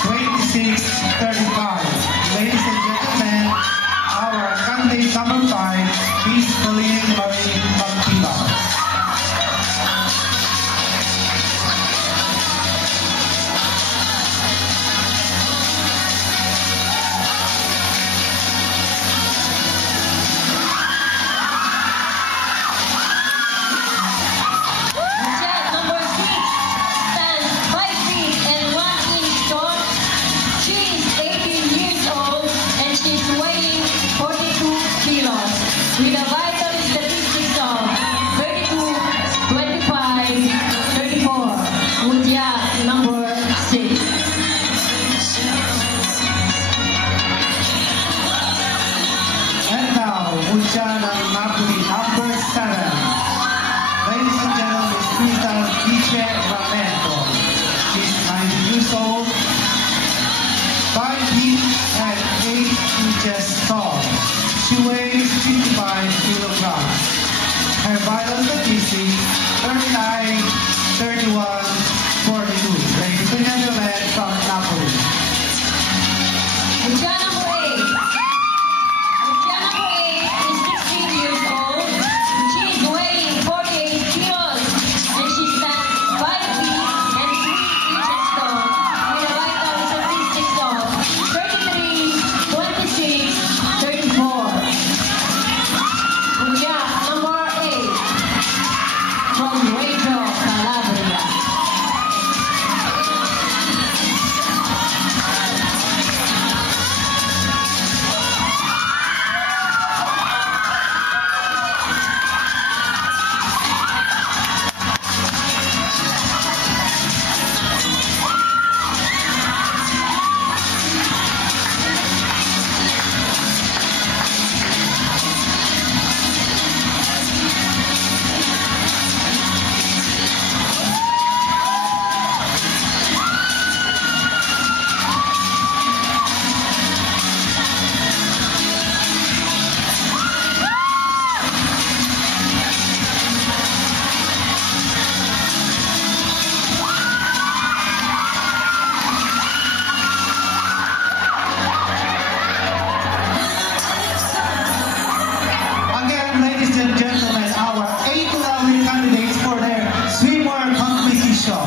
26-35. Ladies and gentlemen, our candidate number 5, Miss Colleen Marie Magtibao. With a vital statistics of 32, 25, 34. Mutya number 6. And now, Mutya ng Napoli number 7. Ladies and gentlemen, Miss Crystal Vice Ramento. She's 90 years old, 5 feet and 8 inches tall. She weighs 55 kilograms. Her vital statistics, 39, 31, 42. Ladies and gentlemen, from Napoli. Mutya number 8. Mutya number 8 is 16 years old. She is weighing 48 kilos and she stands 5 feet and 3 inches tall with a vital statistics of 33, 26, 34. Mutya number 8 from Reggio Calabria. Again, ladies and gentlemen, our 8 lovely candidates for their swimwear competition.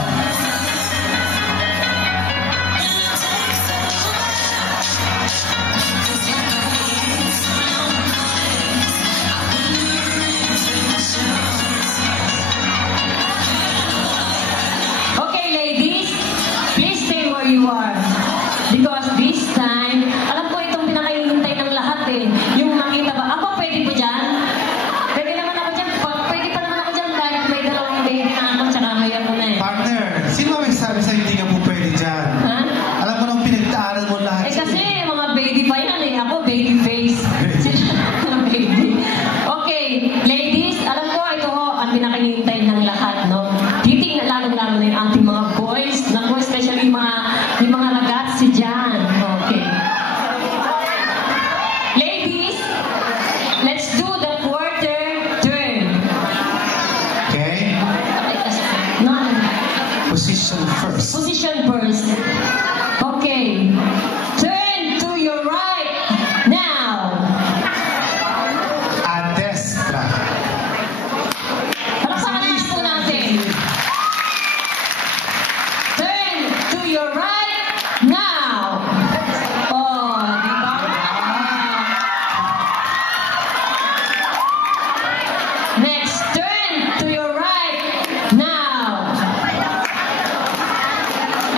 Okay, ladies, please stay where you are. Because this time, alam ko itong pinakahihintay ng lahat eh. Yung makita ba, ako pwede po dyan? Pwede naman ako dyan. Pwede pa naman ako dyan dahil may dalawang baby na ako tsaka ngayon ko na eh. Partner, sino may sabi sa hindi ka po pwede dyan? Ha? Alam mo nang pinagtaaral mo lahat. Eh kasi mga baby pa yan eh. Ako baby face. Sila mga baby. Okay, ladies, alam ko ito ho ang pinakahihintay ng lahat, no? Titingnan lalong-lalo na yung ating mga boys. Naku, especially yung mga ragazzi dyan. Okay. Ladies, let's do the quarter turn. Okay? No, Position first. position first. Okay. Turn to your right now. A destra. Palakpakan naman po natin. Turn to your right now. Oh, di ba? Next, turn to your right now.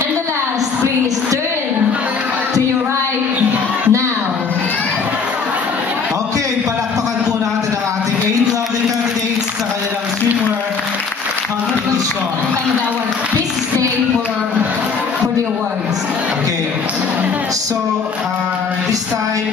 And the last, please turn to your right now. Okay, palakpakan po natin ang ating 8 lovely candidates sa kanilang swimwear competition. Please stay for the awards. Okay, so this time